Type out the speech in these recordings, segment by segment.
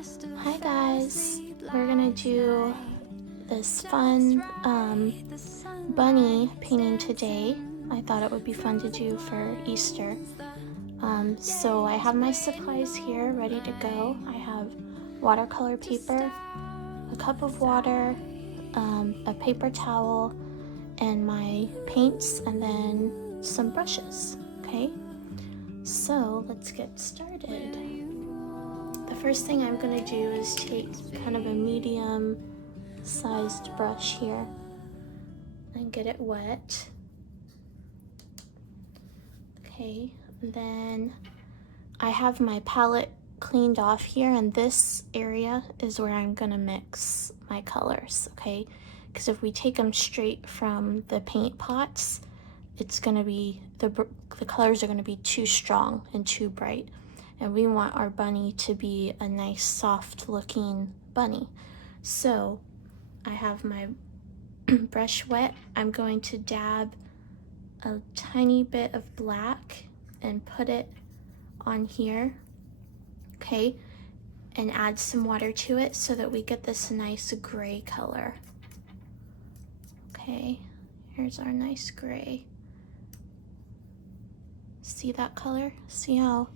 Hi guys, we're gonna do this fun bunny painting today. I thought it would be fun to do for Easter. So I have my supplies here ready to go. I have watercolor paper, a cup of water, a paper towel, and my paints, and then some brushes, okay? So let's get started. The first thing I'm going to do is take kind of a medium sized brush here and get it wet. Okay, and then I have my palette cleaned off here, and this area is where I'm going to mix my colors, okay? Because if we take them straight from the paint pots, it's going to be, the colors are going to be too strong and too bright. And we want our bunny to be a nice soft looking bunny. So I have my brush wet. I'm going to dab a tiny bit of black and put it on here, okay, and add some water to it so that we get this nice gray color. Okay, here's our nice gray. See that color? See how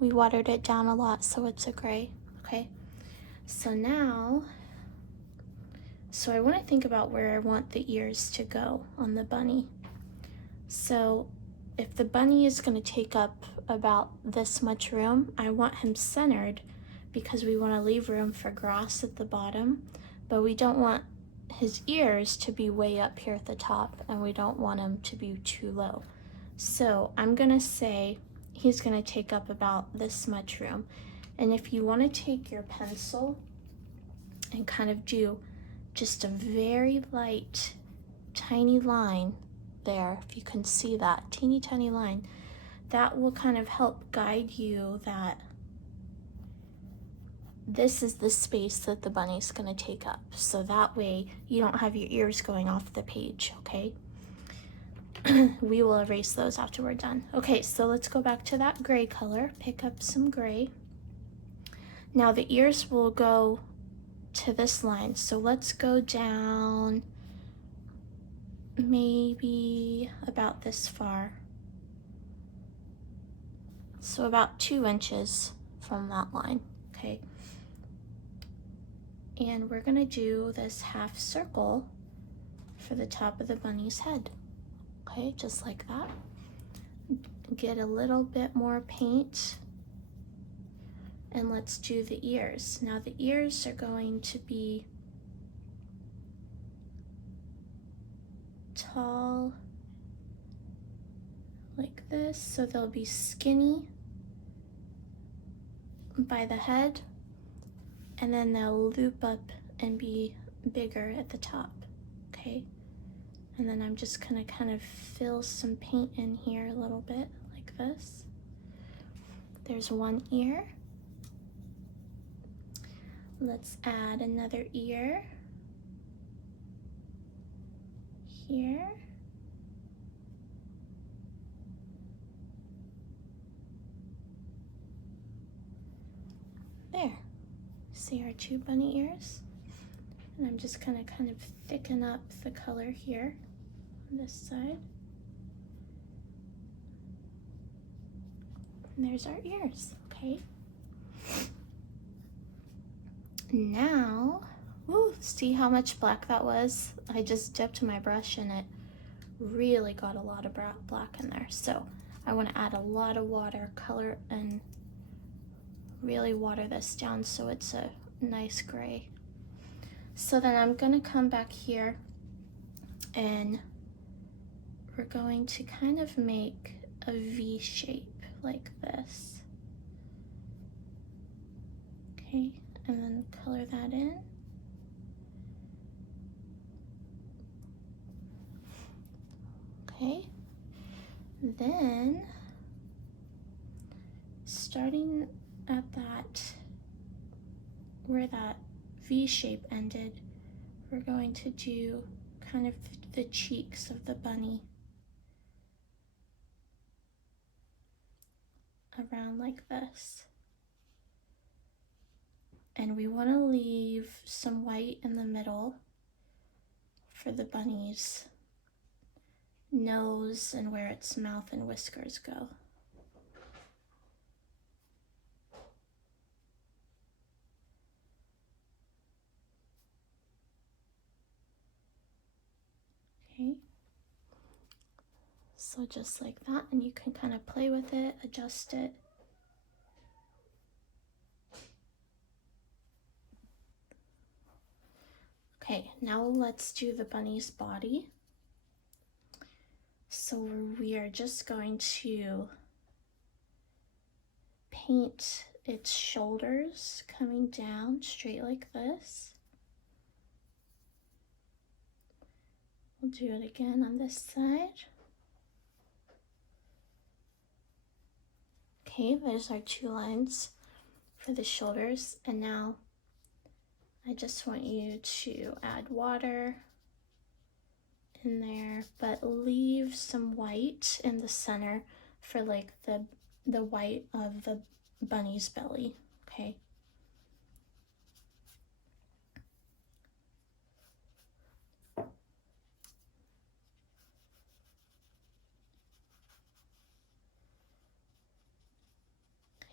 we watered it down a lot so it's a gray, okay? So now, I want to think about where I want the ears to go on the bunny. So if the bunny is going to take up about this much room, I want him centered because we want to leave room for grass at the bottom, but we don't want his ears to be way up here at the top, and we don't want him to be too low. So I'm going to say he's going to take up about this much room. And if you want to take your pencil and kind of do just a very light, tiny line there, if you can see that teeny tiny line, that will kind of help guide you that this is the space that the bunny's going to take up. So that way you don't have your ears going off the page, okay? We will erase those after we're done. Okay, so let's go back to that gray color, pick up some gray. Now the ears will go to this line, so let's go down maybe about this far. So about 2 inches from that line, okay? And we're gonna do this half circle for the top of the bunny's head. Okay, just like that. Get a little bit more paint, and let's do the ears. Now the ears are going to be tall like this, so they'll be skinny by the head, and then they'll loop up and be bigger at the top, okay? And then I'm just gonna kind of fill some paint in here a little bit, like this. There's one ear. Let's add another ear here. There. See our 2 bunny ears? And I'm just gonna kind of thicken up the color here on this side. And there's our ears, okay? Now, ooh, see how much black that was? I just dipped my brush and it really got a lot of black in there. So I want to add a lot of watercolor and really water this down so it's a nice gray. So then I'm gonna come back here and we're going to kind of make a V shape like this. Okay, and then color that in. Okay, then starting at that, where that V shape ended, we're going to do kind of the cheeks of the bunny around like this. And we want to leave some white in the middle for the bunny's nose and where its mouth and whiskers go. Okay, so just like that, and you can kind of play with it, adjust it. Okay, now let's do the bunny's body. So we are just going to paint its shoulders coming down straight like this. We'll do it again on this side. Okay, there's our 2 lines for the shoulders, and now I just want you to add water in there, but leave some white in the center for like the white of the bunny's belly, okay?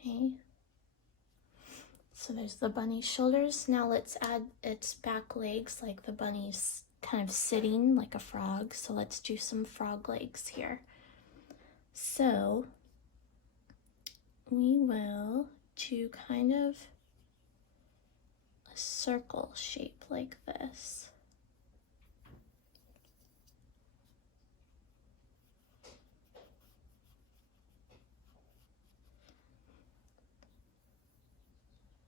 Okay, so there's the bunny's shoulders. Now let's add its back legs, like the bunny's kind of sitting like a frog. So let's do some frog legs here. So we will do kind of a circle shape like this.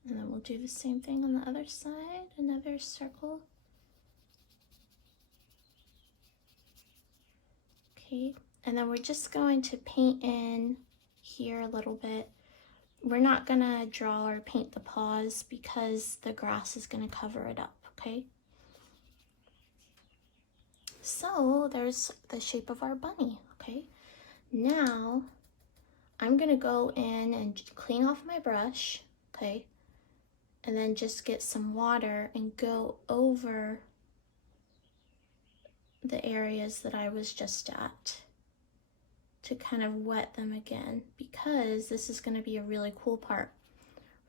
And then we'll do the same thing on the other side, another circle. Okay, and then we're just going to paint in here a little bit. We're not gonna draw or paint the paws because the grass is gonna cover it up, okay? So there's the shape of our bunny, okay? Now I'm gonna go in and clean off my brush, okay? And then just get some water and go over the areas that I was just at to kind of wet them again, because this is going to be a really cool part.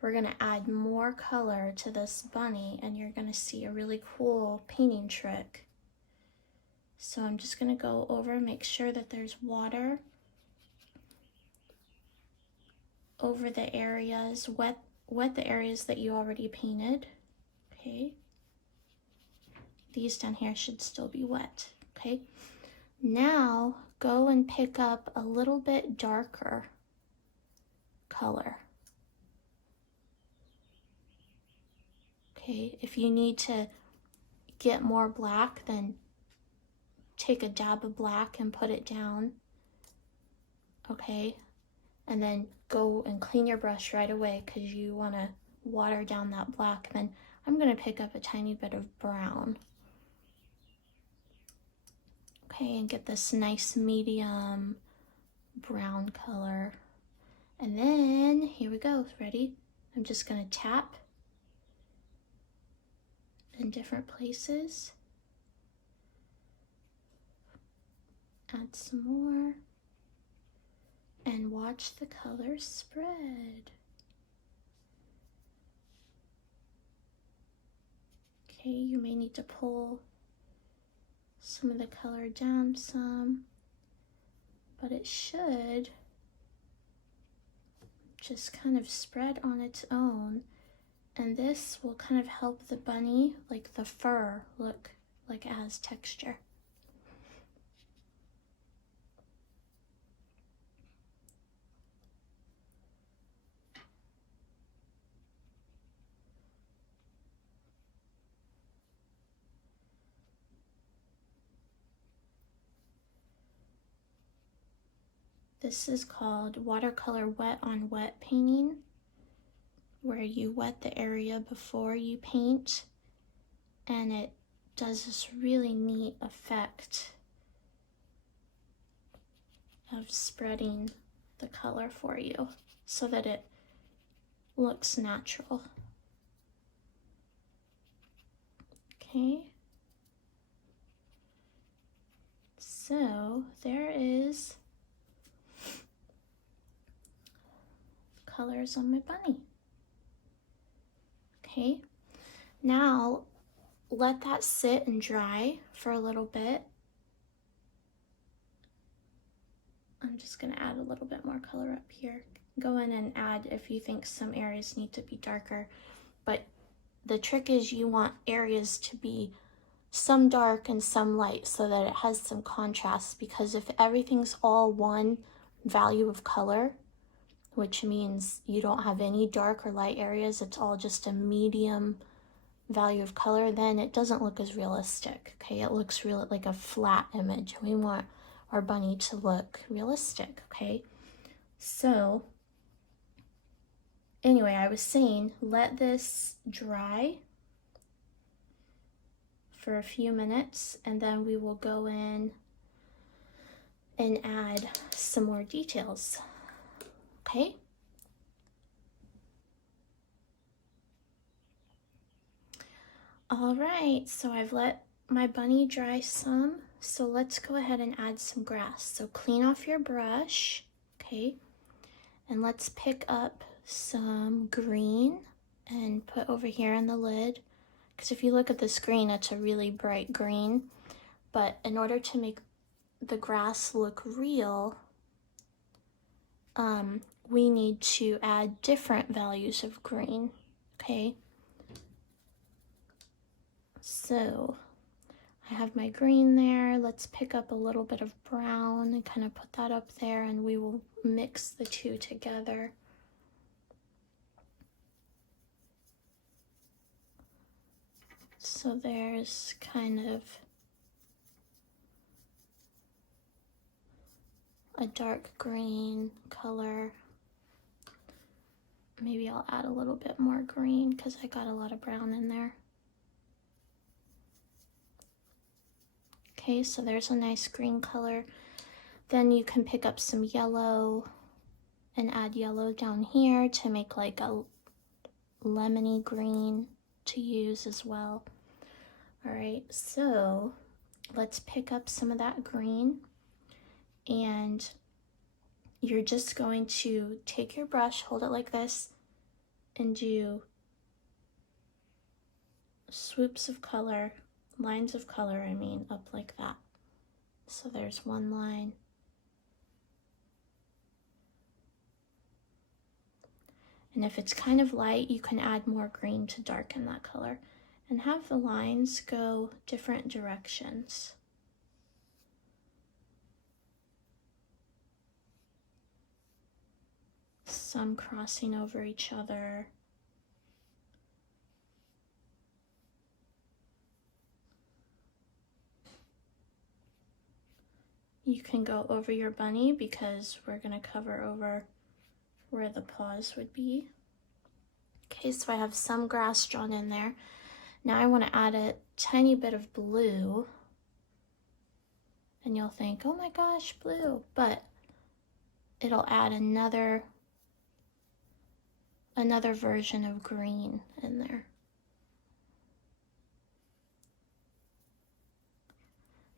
We're going to add more color to this bunny and you're going to see a really cool painting trick. So I'm just going to go over, make sure that there's water over the areas, wet the areas that you already painted, okay? These down here should still be wet, okay? Now go and pick up a little bit darker color. Okay, if you need to get more black, then take a dab of black and put it down, okay? And then go and clean your brush right away because you want to water down that black. Then I'm going to pick up a tiny bit of brown. Okay, and get this nice medium brown color. And then, here we go, ready? I'm just gonna tap in different places. Add some more. And watch the color spread. Okay, you may need to pull some of the color down some, but it should just kind of spread on its own, and this will kind of help the bunny, like the fur, look like it has texture. This is called watercolor wet on wet painting, where you wet the area before you paint, and it does this really neat effect of spreading the color for you so that it looks natural. Okay. So there is colors on my bunny. Okay, now let that sit and dry for a little bit. I'm just gonna add a little bit more color up here. Go in and add if you think some areas need to be darker, but the trick is you want areas to be some dark and some light so that it has some contrast, because if everything's all one value of color, which means you don't have any dark or light areas, it's all just a medium value of color, then it doesn't look as realistic. Okay, it looks real, like a flat image. We want our bunny to look realistic. Okay, so anyway, I was saying let this dry for a few minutes and then we will go in and add some more details. Okay, all right, so I've let my bunny dry some, so let's go ahead and add some grass. So clean off your brush, okay, and let's pick up some green and put over here on the lid, because if you look at this green, it's a really bright green, but in order to make the grass look real, we need to add different values of green. Okay, so I have my green there. Let's pick up a little bit of brown and kind of put that up there, and we will mix the two together. So there's kind of a dark green color. Maybe I'll add a little bit more green because I got a lot of brown in there. Okay, so there's a nice green color. Then you can pick up some yellow and add yellow down here to make like a lemony green to use as well. All right, so let's pick up some of that green, and you're just going to take your brush, hold it like this, and do swoops of color, lines of color, I mean, up like that. So there's one line. And if it's kind of light, you can add more green to darken that color. And have the lines go different directions. Some crossing over each other. You can go over your bunny because we're going to cover over where the paws would be. Okay, so I have some grass drawn in there. Now I want to add a tiny bit of blue. And you'll think, oh my gosh, blue. But it'll add another version of green in there.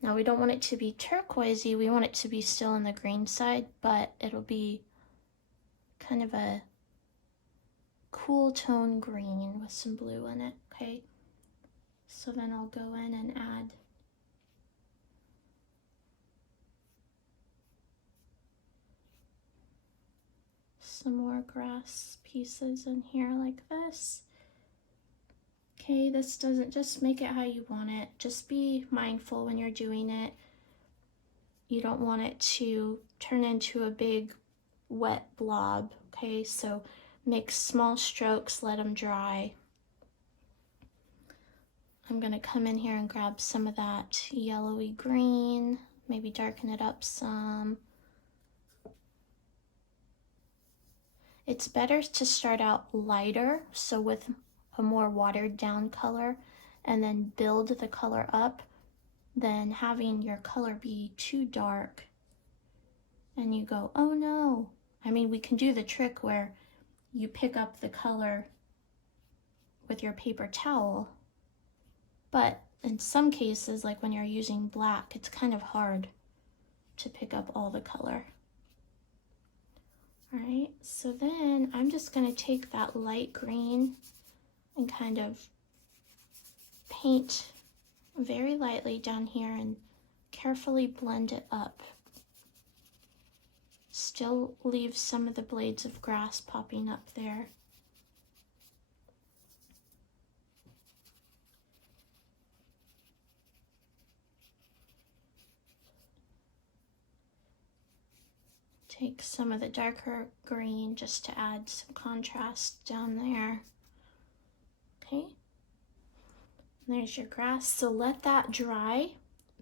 Now we don't want it to be turquoisey, we want it to be still on the green side, but it'll be kind of a cool tone green with some blue in it, okay? So then I'll go in and add some more grass pieces in here like this. Okay, this doesn't, just make it how you want it. Just be mindful when you're doing it. You don't want it to turn into a big wet blob, okay? So make small strokes, let them dry. I'm gonna come in here and grab some of that yellowy green, maybe darken it up some. It's better to start out lighter, so with a more watered down color, and then build the color up, than having your color be too dark and you go, oh no. I mean, we can do the trick where you pick up the color with your paper towel, but in some cases, like when you're using black, it's kind of hard to pick up all the color. All right, so then I'm just gonna take that light green and kind of paint very lightly down here and carefully blend it up. Still leave some of the blades of grass popping up there. Take some of the darker green just to add some contrast down there. Okay, there's your grass. So let that dry,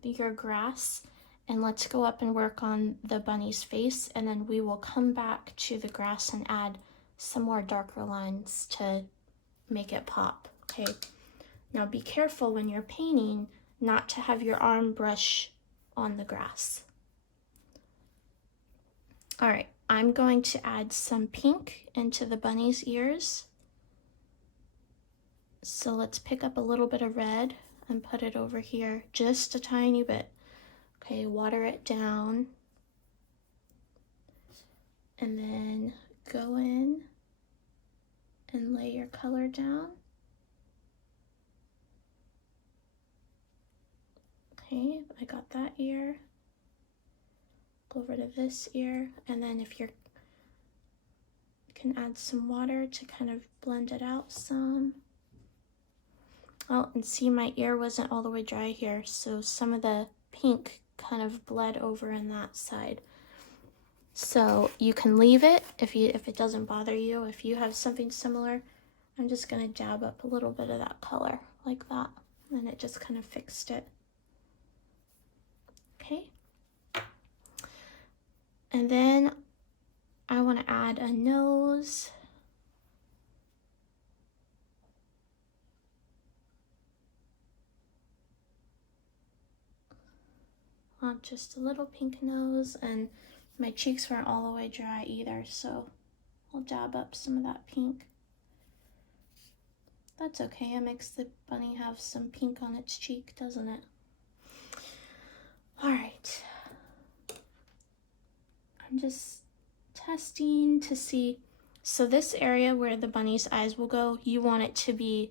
your grass, and let's go up and work on the bunny's face, and then we will come back to the grass and add some more darker lines to make it pop. Okay, now be careful when you're painting not to have your arm brush on the grass. All right, I'm going to add some pink into the bunny's ears. So let's pick up a little bit of red and put it over here, just a tiny bit. Okay, water it down. And then go in and lay your color down. Okay, I got that ear. Go over to this ear, and then if you can add some water to kind of blend it out some. Oh, and see, my ear wasn't all the way dry here, so some of the pink kind of bled over in that side. So you can leave it if it doesn't bother you. If you have something similar, I'm just gonna dab up a little bit of that color like that, and it just kind of fixed it. Okay. And then I want to add a nose. Just a little pink nose, and my cheeks weren't all the way dry either, so I'll dab up some of that pink. That's okay, it makes the bunny have some pink on its cheek, doesn't it? All right. I'm just testing to see. So this area where the bunny's eyes will go, you want it to be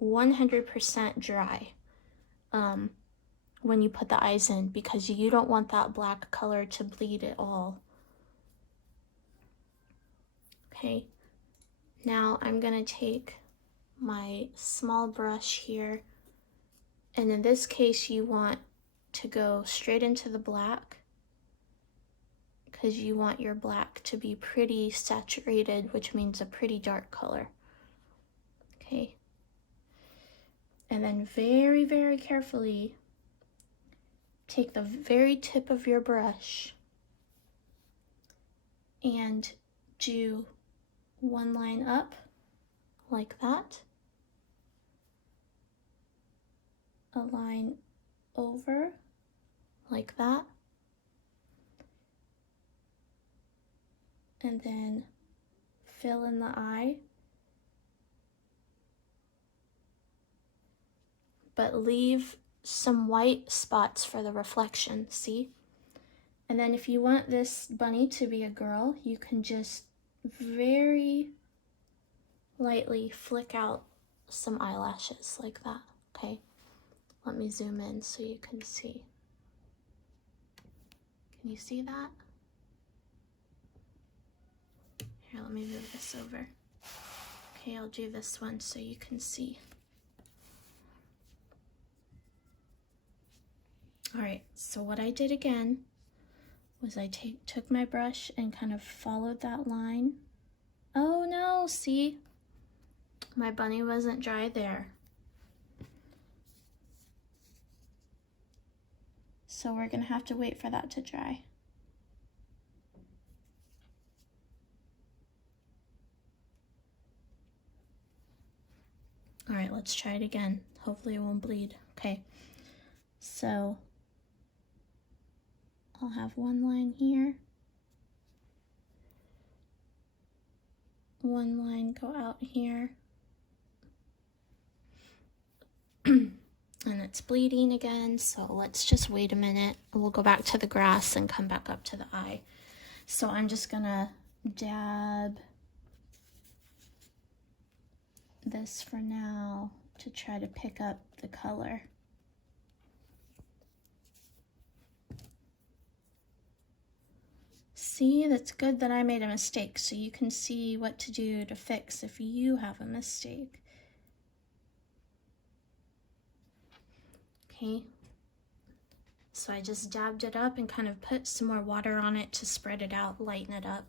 100% dry when you put the eyes in, because you don't want that black color to bleed at all. Okay, now I'm gonna take my small brush here, and in this case you want to go straight into the black, because you want your black to be pretty saturated, which means a pretty dark color. Okay, and then very, very carefully take the very tip of your brush and do one line up like that, a line over like that, and then fill in the eye, but leave some white spots for the reflection, see? And then if you want this bunny to be a girl, you can just very lightly flick out some eyelashes like that. Okay, let me zoom in so you can see. Can you see that? Here, let me move this over. Okay, I'll do this one so you can see. All right, so what I did again was I took my brush and kind of followed that line. Oh no, see? My bunny wasn't dry there. So we're gonna have to wait for that to dry. All right, let's try it again. Hopefully it won't bleed. Okay, so I'll have one line here, one line go out here, and and it's bleeding again, so let's just wait a minute. We'll go back to the grass and come back up to the eye. So I'm just gonna dab this for now to try to pick up the color. See, that's good that I made a mistake, so you can see what to do to fix if you have a mistake. Okay, so I just dabbed it up and kind of put some more water on it to spread it out, lighten it up.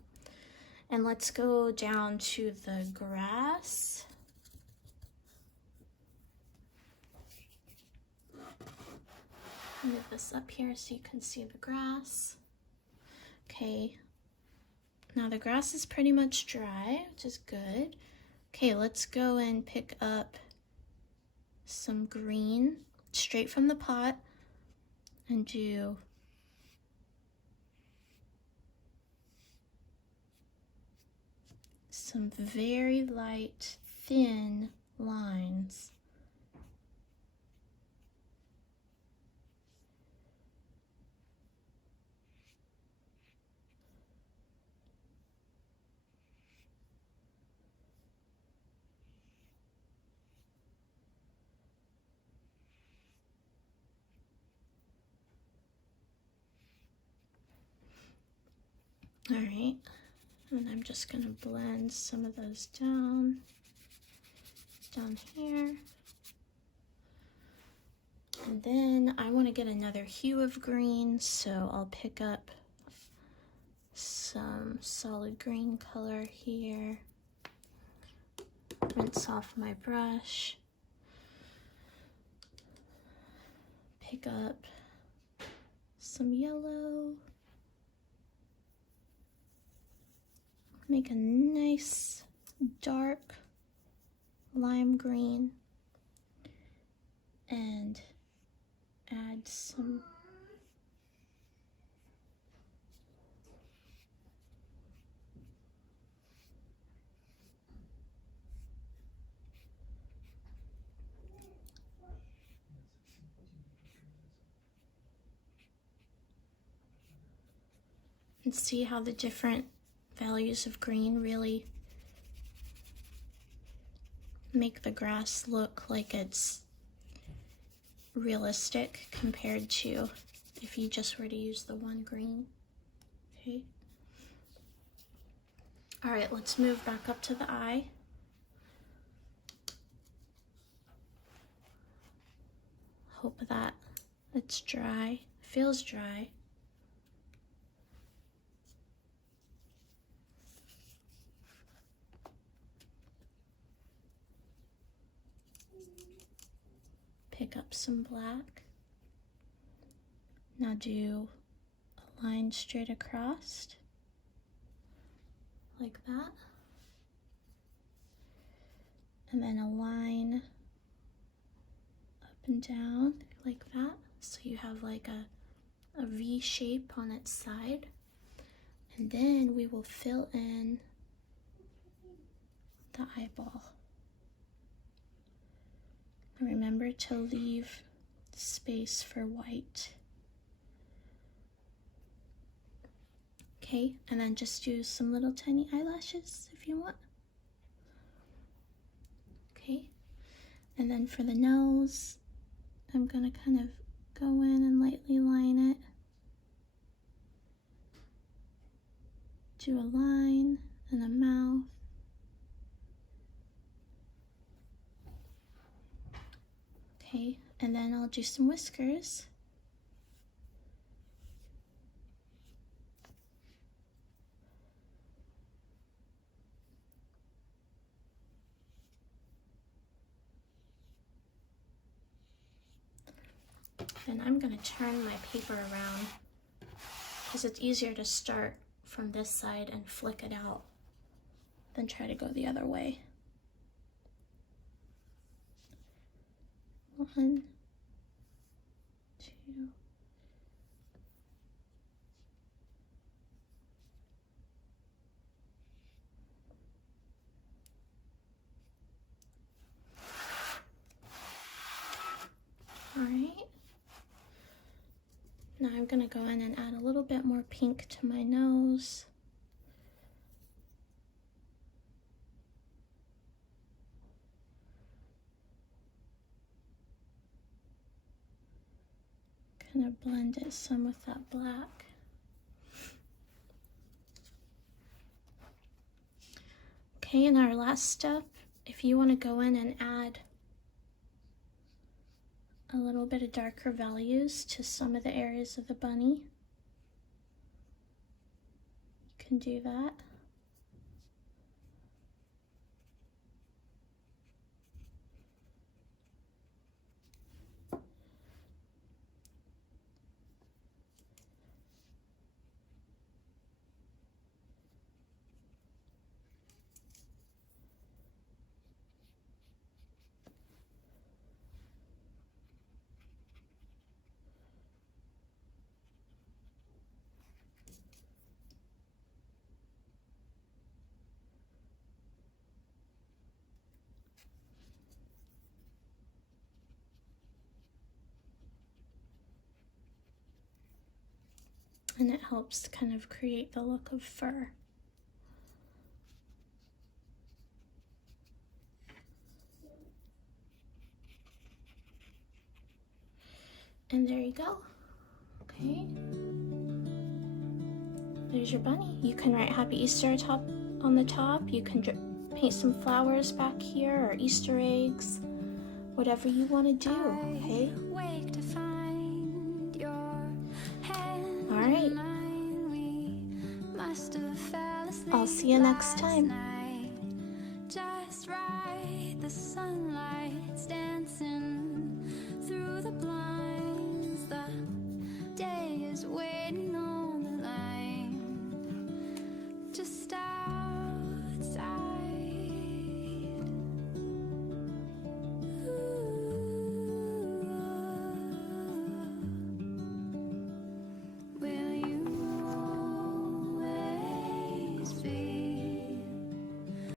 And let's go down to the grass. Move this up here so you can see the grass. Okay, now the grass is pretty much dry, which is good. Okay, let's go and pick up some green straight from the pot and do some very light, thin lines. All right, and I'm just gonna blend some of those down here. And then I want to get another hue of green, so I'll pick up some solid green color here. Rinse off my brush. Pick up some yellow. Make a nice dark lime green and add some and see how the different values of green really make the grass look like it's realistic compared to if you just were to use the one green. Okay. All right, let's move back up to the eye. Hope that it's dry, feels dry. Pick up some black. Now do a line straight across, like that. And then a line up and down, like that. So you have like a V shape on its side. And then we will fill in the eyeball. Remember to leave space for white. Okay, and then just do some little tiny eyelashes if you want. Okay, and then for the nose, I'm gonna kind of go in and lightly line it. Do a line and a mouth. Okay, and then I'll do some whiskers. And I'm gonna turn my paper around because it's easier to start from this side and flick it out than try to go the other way. 1, 2. All I'm gonna go in and add a little bit more pink to my nose. Kind of blend it some with that black. Okay, and our last step, if you want to go in and add a little bit of darker values to some of the areas of the bunny, you can do that. And it helps kind of create the look of fur. And there you go. Okay. There's your bunny. You can write Happy Easter on the top. You can paint some flowers back here or Easter eggs. Whatever you want to do, okay? All right. I'll see you next time.